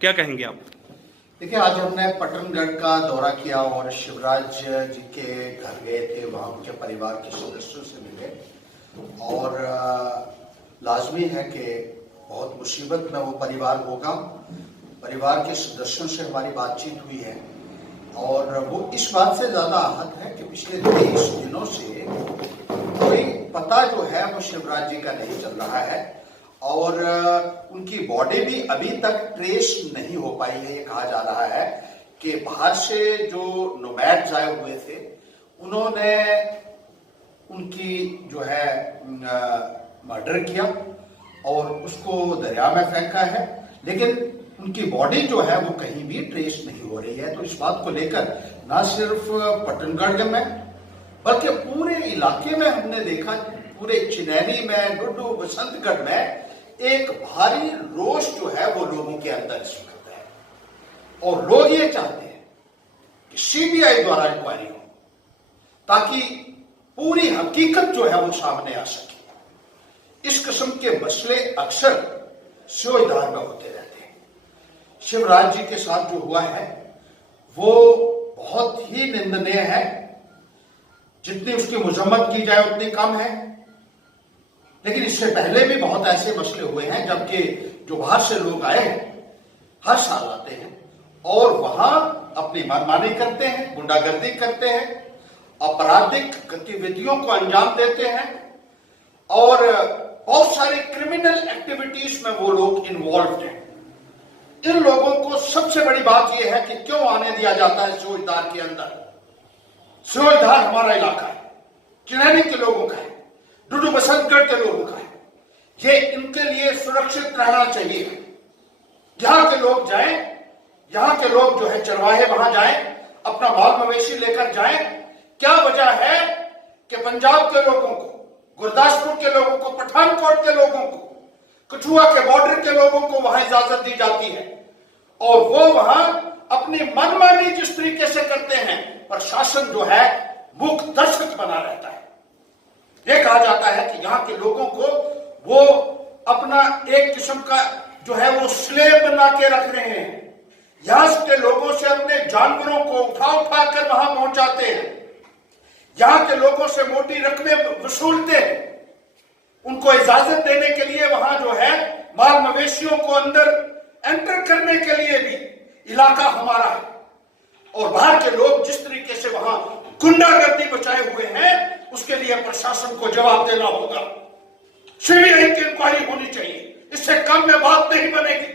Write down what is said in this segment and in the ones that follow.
क्या कहेंगे आप? देखिए, आज हमने पटनगढ़ का दौरा किया और शिवराज जी के घर गए थे, वहाँ उनके परिवार के सदस्यों से मिले और लाजमी है कि बहुत मुसीबत में वो परिवार होगा। परिवार के सदस्यों से हमारी बातचीत हुई है और वो इस बात से ज़्यादा आहत है कि पिछले 23 दिनों से कोई पता जो है वो शिवराज जी का नहीं चल रहा है और उनकी बॉडी भी अभी तक ट्रेस नहीं हो पाई है। ये कहा जा रहा है कि बाहर से जो नोमैड्स आए हुए थे उन्होंने उनकी जो है मर्डर किया और उसको दरिया में फेंका है, लेकिन उनकी बॉडी जो है वो कहीं भी ट्रेस नहीं हो रही है। तो इस बात को लेकर ना सिर्फ पटनगढ़ में बल्कि पूरे इलाके में हमने देखा, पूरे चिनैनी में, डुड्डू, बसंतगढ़ में एक भारी रोष जो है वो लोगों के अंदर इस वक्त है और लोग ये चाहते हैं कि सीबीआई द्वारा इंक्वायरी हो ताकि पूरी हकीकत जो है वो सामने आ सके। इस किस्म के मसले अक्सर सियोधार में होते रहते हैं। शिवराज जी के साथ जो हुआ है वो बहुत ही निंदनीय है। जितनी उसकी मजम्मत की जाए उतनी कम है, लेकिन इससे पहले भी बहुत ऐसे मसले हुए हैं जबकि जो बाहर से लोग आए हर साल आते हैं और वहां अपनी मनमानी करते हैं, गुंडागर्दी करते हैं, आपराधिक गतिविधियों को अंजाम देते हैं और बहुत सारी क्रिमिनल एक्टिविटीज में वो लोग इन्वॉल्व हैं। इन लोगों को सबसे बड़ी बात यह है कि क्यों आने दिया जाता है सियोजधार के अंदर। सियोजधार हमारा इलाका है, चिनैनी के लोगों का है, डुड्डू बसंतगढ़ के लोगों का है। ये इनके लिए सुरक्षित रहना चाहिए। यहाँ के लोग जाएं, यहाँ के लोग जो है चरवाहे वहां जाएं, अपना माल मवेशी लेकर जाएं। क्या वजह है कि पंजाब के लोगों को, गुरदासपुर के लोगों को, पठानकोट के लोगों को, कठुआ के बॉर्डर के लोगों को वहां इजाजत दी जाती है और वो वहां अपनी मनमानी जिस तरीके से करते हैं, प्रशासन जो है मूक दर्शक बना रहता है। ये कहा जाता है कि यहाँ के लोगों को वो अपना एक किस्म का जो है वो स्लेव बना के रख रहे हैं। यहाँ के लोगों से अपने जानवरों को उठा उठा कर वहां पहुंचाते हैं। यहाँ के लोगों से मोटी रकमें वसूलते हैं। उनको इजाजत देने के लिए वहां जो है माल मवेशियों को अंदर एंटर करने के लिए भी इलाका हमारा है और बाहर के लोग जिस तरीके से वहां गुंडागर्दी बचाए हुए हैं उसके लिए प्रशासन को जवाब देना होगा। सीबीआई की इंक्वायरी होनी चाहिए। इससे कम में बात नहीं बनेगी।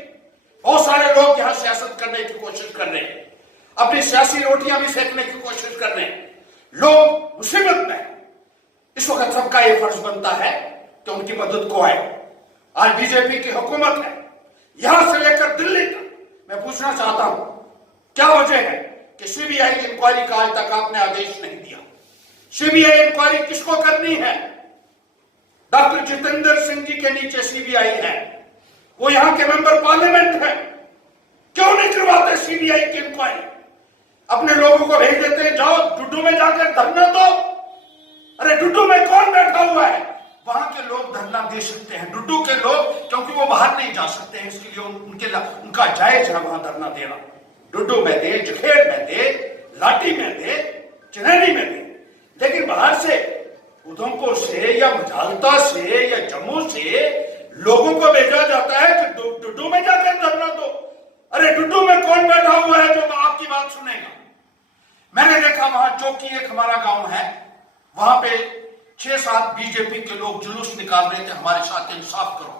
बहुत सारे लोग यहां सियासत करने की कोशिश कर रहे हैं, अपनी सियासी रोटियां भी सेकने की कोशिश कर रहे हैं। लोग मुसीबत में, इस वक्त सबका यह फर्ज बनता है कि उनकी मदद को आए। आज बीजेपी की हुकूमत है, यहां से लेकर दिल्ली तक। मैं पूछना चाहता हूं क्या वजह है कि सीबीआई की इंक्वायरी का आज तक आपने आदेश नहीं दिया? सीबीआई इंक्वायरी किसको करनी है? डॉक्टर जितेंद्र सिंह जी के नीचे सीबीआई है, वो यहां के मेंबर पार्लियामेंट है। क्यों नहीं करवाते सीबीआई की इंक्वायरी? अपने लोगों को भेज देते हैं, जाओ डुड्डू में जाकर धरना दो। अरे डुड्डू में कौन बैठा हुआ है? वहां के लोग धरना दे सकते हैं, डुड्डू के लोग, क्योंकि वो बाहर नहीं जा सकते हैं, इसके लिए उनका जायज है वहां धरना देना। डुड्डू में दे, जखेड़ में दे, लाठी में दे, चिनैनी में दे, लेकिन बाहर से उधमपुर से या मजालता से या जम्मू से लोगों को भेजा जाता है कि डुड्डू में जाकर धरना दो। अरे डुड्डू में कौन बैठा हुआ है जो आपकी बात सुनेगा? मैंने देखा वहां चौकी, एक हमारा गांव है, वहां पे 6-7 बीजेपी के लोग जुलूस निकाल रहे थे, हमारे साथ इंसाफ करो।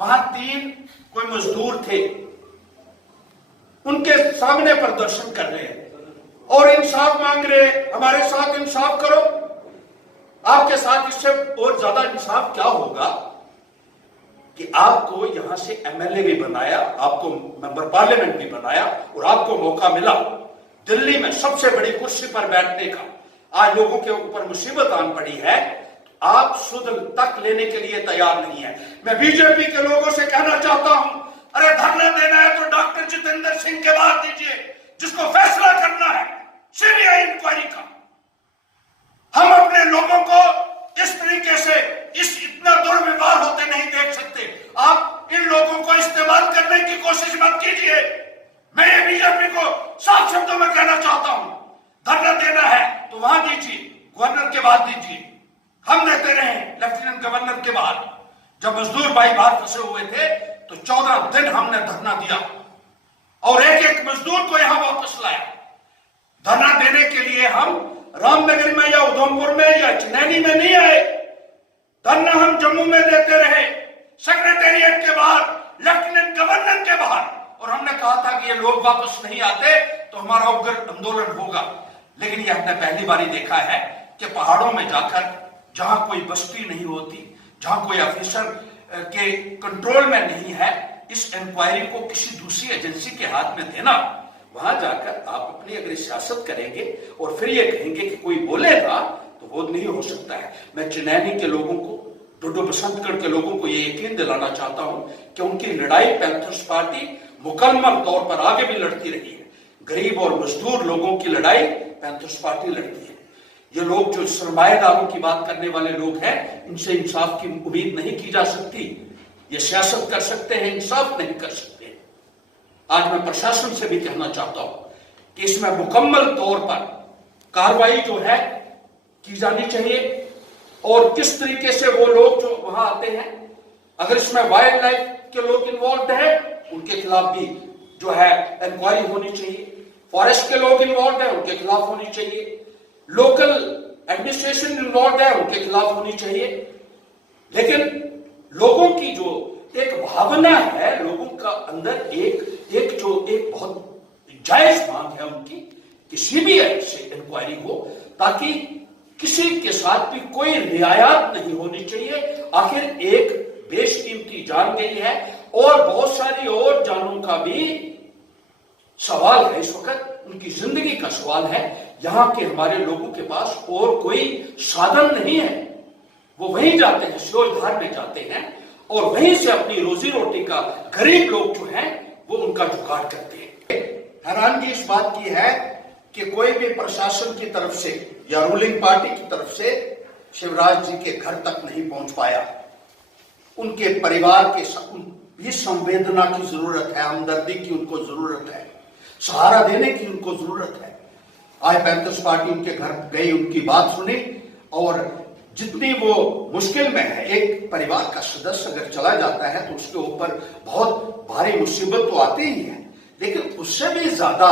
वहां 3 कोई मजदूर थे, उनके सामने प्रदर्शन कर रहे हैं और इंसाफ मांग रहे हैं, हमारे साथ इंसाफ करो। आपके साथ इससे और ज्यादा इंसाफ क्या होगा कि आपको यहां से एमएलए भी बनाया, आपको मेंबर पार्लियामेंट भी बनाया और आपको मौका मिला दिल्ली में सबसे बड़ी कुर्सी पर बैठने का। आज लोगों के ऊपर मुसीबत आन पड़ी है, आप सुध तक लेने के लिए तैयार नहीं है। मैं बीजेपी के लोगों से कहना चाहता हूं, अरे धरना देना है तो डॉक्टर जितेंद्र सिंह के बाद दीजिए, जिसको फैसला करना है सीबीआई इंक्वायरी का। हम अपने लोगों को इस तरीके से इतना दुर्व्यवहार होते नहीं देख सकते। आप इन लोगों को इस्तेमाल करने की कोशिश मत कीजिए। को साफ शब्दों में कहना चाहता हूं, धरना देना है तो वहां दीजिए, गवर्नर के बाद दीजिए। हम देते रहे लेफ्टिनेंट गवर्नर के बाद। जब मजदूर भाई बाहर फंसे हुए थे तो 14 दिन हमने धरना दिया और एक एक मजदूर को यहां वापस लाया। धरना देने के लिए हम रामनगर में या उधमपुर में या चिनैनी में नहीं आए। धरना हम जम्मू में देते रहे, सेक्रेटेरिएट के बाहर, लेफ्टिनेंट गवर्नर के बाहर, और हमने कहा था कि ये लोग वापस नहीं आते तो हमारा उग्र आंदोलन होगा। लेकिन ये हमने पहली बार देखा है कि पहाड़ों में जाकर, जहां कोई बस्ती नहीं होती, जहां कोई ऑफिसर के कंट्रोल में नहीं है, इस इंक्वायरी को किसी दूसरी एजेंसी के हाथ में देना, वहां जाकर आप अपनी अगर सियासत करेंगे और फिर ये कहेंगे कि कोई बोलेगा, तो वो नहीं हो सकता है। मैं चिनैनी के लोगों को, डोडो बसंतगढ़ के लोगों को ये यकीन दिलाना चाहता हूं कि उनकी लड़ाई पैंथर्स पार्टी मुकम्मल तौर पर आगे भी लड़ती रही है। गरीब और मजदूर लोगों की लड़ाई पैंथर्स पार्टी लड़ती है। ये लोग जो सरमाएदारों की बात करने वाले लोग हैं, इनसे इंसाफ की उम्मीद नहीं की जा सकती। ये सियासत कर सकते हैं, इंसाफ नहीं कर सकते। आज मैं प्रशासन से भी कहना चाहता हूं कि इसमें मुकम्मल तौर पर कार्रवाई जो है की जानी चाहिए, और किस तरीके से वो लोग जो वहां आते हैं, अगर इसमें वाइल्ड लाइफ के लोग इन्वॉल्व है, उनके खिलाफ भी जो है इंक्वायरी होनी चाहिए। फॉरेस्ट के लोग इन्वॉल्व है, उनके खिलाफ होनी चाहिए। लोकल एडमिनिस्ट्रेशन इन्वॉल्व है, उनके खिलाफ होनी चाहिए। लेकिन लोगों की जो एक भावना है, लोगों का अंदर एक बहुत जायज मांग है उनकी कि सीबीआई से इंक्वायरी हो, ताकि किसी के साथ भी कोई रियायत नहीं होनी चाहिए। आखिर एक बेशकीमती जान गई है और बहुत सारी और जानों का भी सवाल है। इस वक्त उनकी जिंदगी का सवाल है। यहां के हमारे लोगों के पास और कोई साधन नहीं है। वो वहीं जाते हैं, सियोल-धार में जाते हैं और वहीं से अपनी रोजी रोटी का, गरीब लोग जो हैं वो उनका जुगाड़ करते हैं। हैरानगी इस बात की है कि कोई भी प्रशासन की तरफ से या रूलिंग पार्टी की तरफ से शिवराज जी के घर तक नहीं पहुंच पाया। उनके परिवार के भी संवेदना की जरूरत है, हमदर्दी की उनको जरूरत है, सहारा देने की उनको जरूरत है। आज पैंथर्स पार्टी उनके घर गई, उनकी बात सुनी, और जितनी वो मुश्किल में है, एक परिवार का सदस्य अगर चला जाता है तो उसके ऊपर बहुत भारी मुसीबत तो आती ही है। लेकिन उससे भी ज्यादा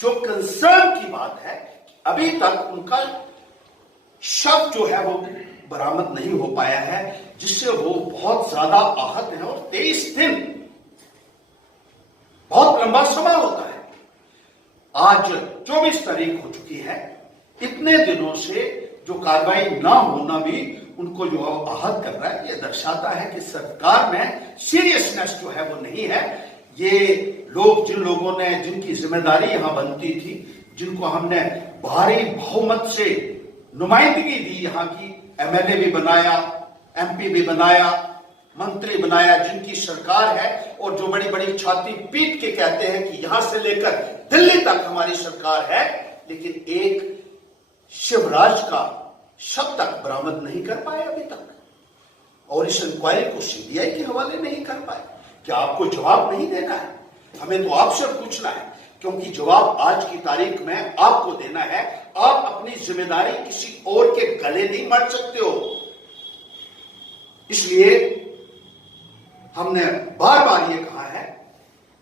जो कंसर्न की बात है, अभी तक उनका शव जो है वो बरामद नहीं हो पाया है, जिससे वो बहुत ज्यादा आहत है। और 23 दिन बहुत लंबा समय होता है। आज 24 तारीख हो चुकी है। इतने दिनों से जो कार्रवाई ना होना भी उनको जो आहत कर रहा है, यह दर्शाता है कि सरकार में सीरियसनेस जो है वो नहीं है। ये लोग, जिन लोगों ने, जिनकी जिम्मेदारी यहां बनती थी, जिनको हमने भारी बहुमत से नुमाइंदगी दी, यहां की एमएलए भी बनाया, एमपी भी बनाया, मंत्री बनाया, जिनकी सरकार है, और जो बड़ी बड़ी छाती पीट के कहते हैं कि यहां से लेकर दिल्ली तक हमारी सरकार है, लेकिन एक शिवराज का शव तक बरामद नहीं कर पाए अभी तक, और इस इंक्वायरी को सीबीआई के हवाले नहीं कर पाए। क्या आपको जवाब नहीं देना है? हमें तो आपसे पूछना है, क्योंकि जवाब आज की तारीख में आपको देना है। आप अपनी जिम्मेदारी किसी और के गले नहीं मर सकते हो। इसलिए हमने बार बार ये कहा है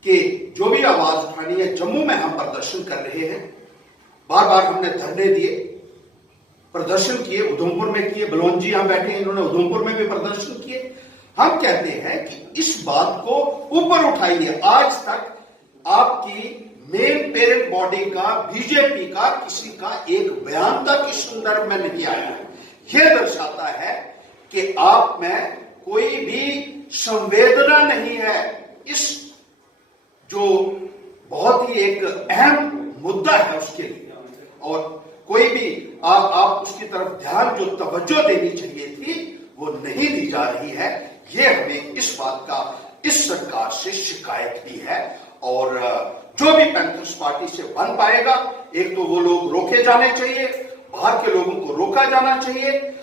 कि जो भी आवाज उठानी है, जम्मू में हम प्रदर्शन कर रहे हैं, बार बार हमने धरने दिए, प्रदर्शन किए, उधमपुर में किए, बलौनजी यहां बैठे हैं, इन्होंने उधमपुर में भी प्रदर्शन किए। हम कहते हैं कि इस बात को ऊपर उठाइए। आज तक आपकी मेन पेरेंट बॉडी का, बीजेपी का, किसी का एक बयान तक इस संदर्भ में नहीं आया है। यह दर्शाता है कि आप में कोई भी संवेदना नहीं है। इस जो बहुत ही एक अहम मुद्दा है उसके लिए, और कोई भी आप उसकी तरफ ध्यान, जो तवज्जो देनी चाहिए थी, वो नहीं दी जा रही है। ये हमें इस बात का इस सरकार से शिकायत भी है। और जो भी पैंथर्स पार्टी से बन पाएगा, एक तो वो लोग रोके जाने चाहिए, बाहर के लोगों को रोका जाना चाहिए,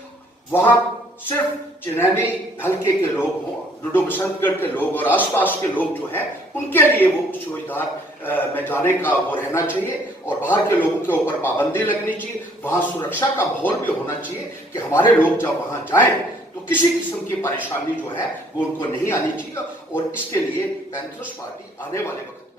वहां सिर्फ चिनैनी हल्के के लोग हों, डुडू बसंतगढ़ के लोग और आसपास के लोग जो हैं उनके लिए वो सुविधा में जाने का वो रहना चाहिए और बाहर के लोगों के ऊपर पाबंदी लगनी चाहिए। वहां सुरक्षा का माहौल भी होना चाहिए कि हमारे लोग जब वहां जाएं तो किसी किस्म की परेशानी जो है वो उनको नहीं आनी चाहिए। और इसके लिए पैंथर्स पार्टी आने वाले वक्त